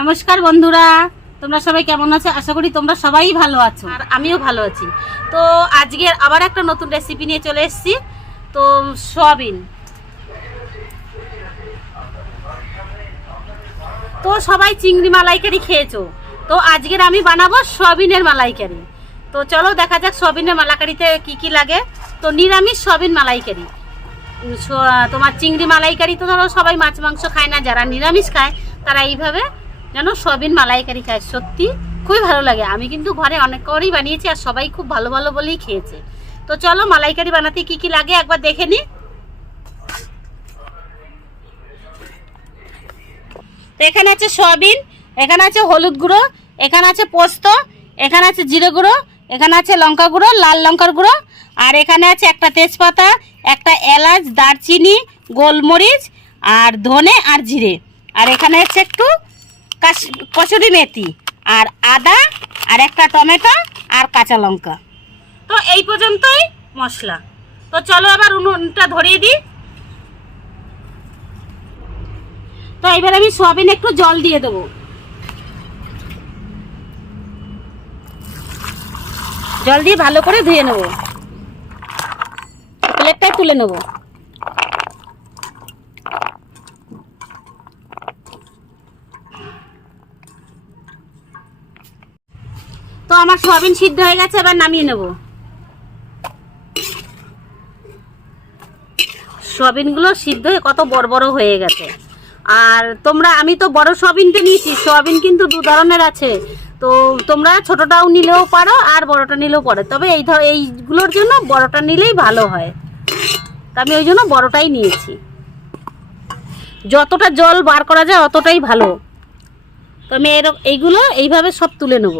নমস্কার বন্ধুরা, তোমরা সবাই কেমন আছো? আশা করি তোমরা সবাই ভালো আছো। আর আমিও ভালো আছি। তো আজকে আবার একটা নতুন রেসিপি নিয়ে চলে এসেছি। তো সয়াবিন। তো সবাই চিংড়ি মালাইকারি খেয়েছো। তো আজকের আমি বানাবো সয়াবিনের মালাইকারি। তো চলো দেখা যাক সয়াবিনের মালাইকারিতে কি কি লাগে। তো নিরামিষ সয়াবিন মালাইকারি। তোমার চিংড়ি মালাইকারি তো ধরো সবাই মাছ মাংস খায় না, যারা নিরামিষ খায়, তারা এইভাবে যেন সয়াবিন মালাইকারি খায় সত্যি খুবই ভালো লাগে। আমি কিন্তু ঘরে অনেক করেই বানিয়েছি আর সবাই খুব ভালো ভালো বলেই খেয়েছে। তো চলো, মালাইকারি বানাতে কি কি লাগে একবার দেখে নিই তো এখানে আছে সয়াবিন, এখানে আছে হলুদ গুঁড়ো, এখানে আছে পোস্ত, এখানে আছে জিরে গুঁড়ো, এখানে আছে লঙ্কা গুঁড়ো, লাল লঙ্কার গুঁড়ো, আর এখানে আছে একটা তেজপাতা, একটা এলাচ, দারচিনি, গোলমরিচ, আর ধনে আর জিরে। আর এখানে আছে একটু কসুরি মেথি, আর আদা, আর একটা টমেটো, আর কাঁচা লঙ্কা। তো এই পর্যন্তই মশলা। তো চলো আবার উনুনটা ধরিয়ে দিই। তো এবার আমি সয়াবিন একটু জল দিয়ে দেবো। জল দিয়ে ভালো করে ধুয়ে নেব। প্লেটটাই তুলে নেব। তো আমার সয়াবিন সিদ্ধ হয়ে গেছে, এবার নামিয়ে নেব। সয়াবিনগুলো সিদ্ধ হয়ে কত বড় বড় হয়ে গেছে। আর তোমরা, আমি তো বড় সয়াবিনটা নিয়েছি, সয়াবিন কিন্তু দু ধরনের আছে। তো তোমরা ছোটটাও নিলেও পারো আর বড়টা নিলেও পারো। তবে এই ধর, এইগুলোর জন্য বড়টা নিলেই ভালো হয়। তা আমি ওই জন্য বড়টাই নিয়েছি। যতটা জল বার করা যায়, অতটাই ভালো। তো আমি এরকম এইগুলো এইভাবে সব তুলে নেব।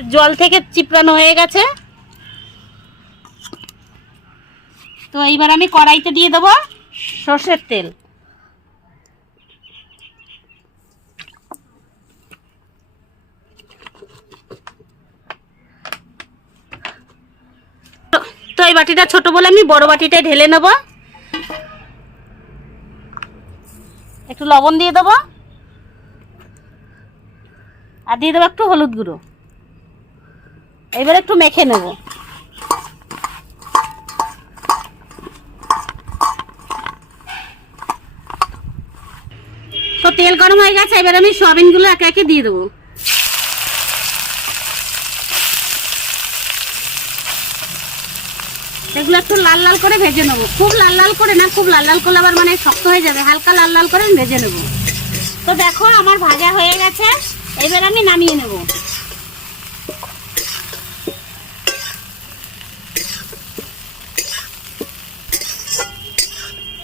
জল থেকে চিপড়ানো হয়ে গেছে। তো এইবার আমি কড়াইতে দিয়ে দেবো সর্ষের তেল। তো- এই বাটিটা ছোট বলে আমি বড় বাটিটায় ঢেলে নেব। একটু লবণ দিয়ে দেবো। আর দিয়ে দেবো একটু হলুদ গুঁড়ো। এবার একটু মেখে নেব। তো তেল গরম হয়ে গেছে, এবার আমি সয়াবিনগুলো একে একে দিয়ে দেবো। এগুলো একটু লাল লাল করে ভেজে নেব। খুব লাল লাল করে না, খুব লাল লাল করলে আবার মানে শক্ত হয়ে যাবে। হালকা লাল লাল করে ভেজে নেব। তো দেখো, আমার ভাজা হয়ে গেছে। এবার আমি নামিয়ে নেব।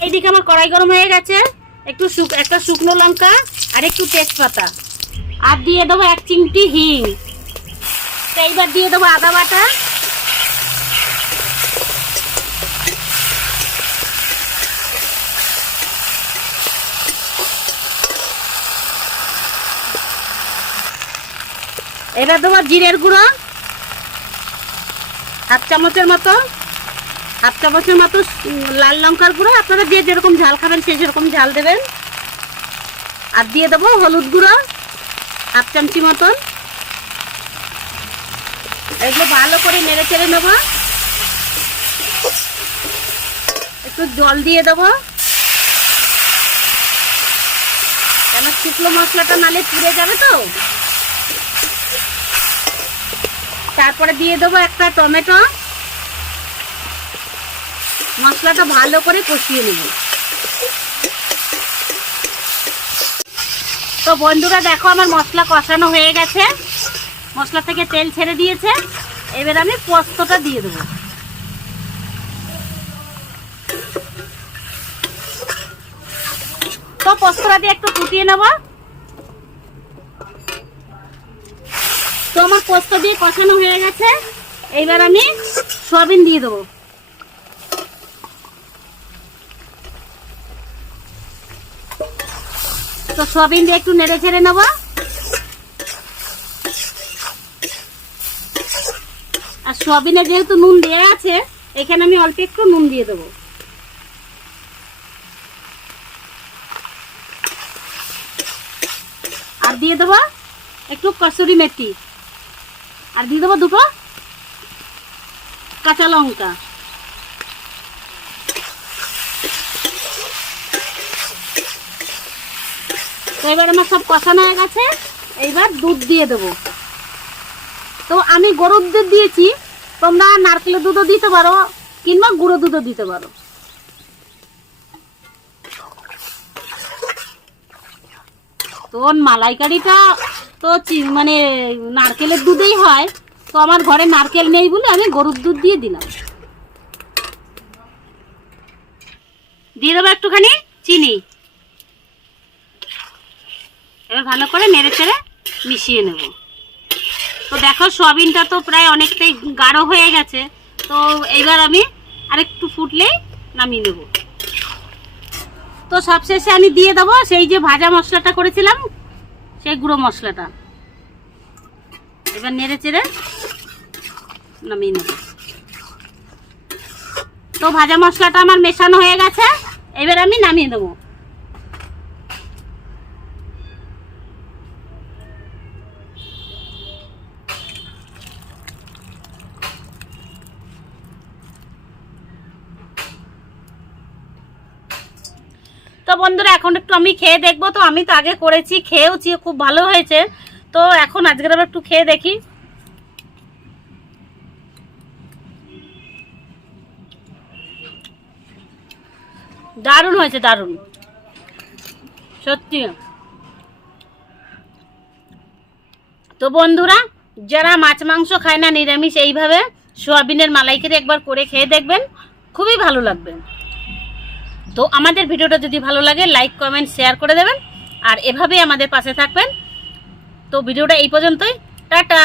এইদিকে আমার কড়াই গরম হয়ে গেছে। একটু একটা শুকনো লঙ্কা আর একটু তেজপাতা। আর দিয়ে দেবো এক চিমটি হিং। এইবার দিয়ে দেবো আদা বাটা। এবার দেবো জিরের গুঁড়ো। হাফ চামচের মতো। হাফ চামচের মতো লাল লঙ্কার গুঁড়ো। আপনারা যে যেরকম ঝাল খাবেন, সে সেরকম ঝাল দেবেন। আর দিয়ে দেবো হলুদ গুঁড়ো, হাফ চামচি মতন। এগুলো ভালো করে নেড়ে চেড়ে নেব। একটু জল দিয়ে দেবো। কেন শুকনো মশলাটা নালে পুড়ে যাবে তো? তারপরে দিয়ে দেবো একটা টমেটো। মশলাটা ভালো করে কষিয়ে নেব। তো বন্ধুরা, দেখো আমার মশলা কষানো হয়ে গেছে। মশলা থেকে তেল ছেড়ে দিয়েছে। এবার আমি পোস্তটা দিয়ে দেবো। তো পোস্তটা দিয়ে একটু ফুটিয়ে নেব। তো আমার পোস্ত দিয়ে কষানো হয়ে গেছে। এইবার আমি সয়াবিন দিয়ে দেবো। তো সোয়াবিন দিয়ে একটু নেড়ে ছেড়ে নেব। আর সোয়াবিনে যেহেতু নুন দেওয়া আছে, এখানে আমি অল্প একটু নুন দিয়ে দেবো। আর দিয়ে দেবো একটু কসুরি মেথি। আর দিয়ে দেবো দুটো কাঁচা লঙ্কা। তো এবার আমার সব কষানো হয়ে গেছে। এইবার দুধ দিয়ে দেবো। তো আমি গরুর দুধ দিয়েছি, তোমরা নারকেলের দুধও দিতে পারো, কিংবা গুঁড়ো দুধও দিতে পারো। তো মালাইকারিটা তো মানে নারকেলের দুধেই হয়, তো আমার ঘরে নারকেল নেই বলে আমি গরুর দুধ দিয়ে দিলাম। দিয়ে দেবো একটুখানি চিনি। এবার ভালো করে নেড়ে চেড়ে মিশিয়ে নেব। তো দেখো, সোয়াবিনটা তো প্রায় অনেকটাই গাঢ় হয়ে গেছে। তো এবার আমি আরেকটু ফুটলেই নামিয়ে নেব। তো সবশেষে আমি দিয়ে দেবো সেই যে ভাজা মশলাটা করেছিলাম, সেই গুঁড়ো মশলাটা। এবার নেড়ে চেড়ে নামিয়ে নেব। তো ভাজা মশলাটা আমার মেশানো হয়ে গেছে, এবার আমি নামিয়ে দেবো। তো বন্ধুরা, এখন একটু আমি খেয়ে দেখব। তো আমি তো আগে করেছি, খেয়েওছি, খুব ভালো হয়েছে। তো এখন আজকের আবার একটু খেয়ে দেখি। দারুণ হয়েছে, দারুণ। সত্যি তো বন্ধুরা, যারা মাছ, মাংস খায় না, নিরামিষ, এইভাবে সোয়াবিনের মালাইকারি একবার করে খেয়ে দেখবেন, খুবই ভালো লাগবে। তো আমাদের ভিডিওটা যদি ভালো লাগে লাইক কমেন্ট শেয়ার করে দেবেন। আর এভাবেই আমাদের পাশে থাকবেন। তো ভিডিওটা এই পর্যন্তই। টাটা!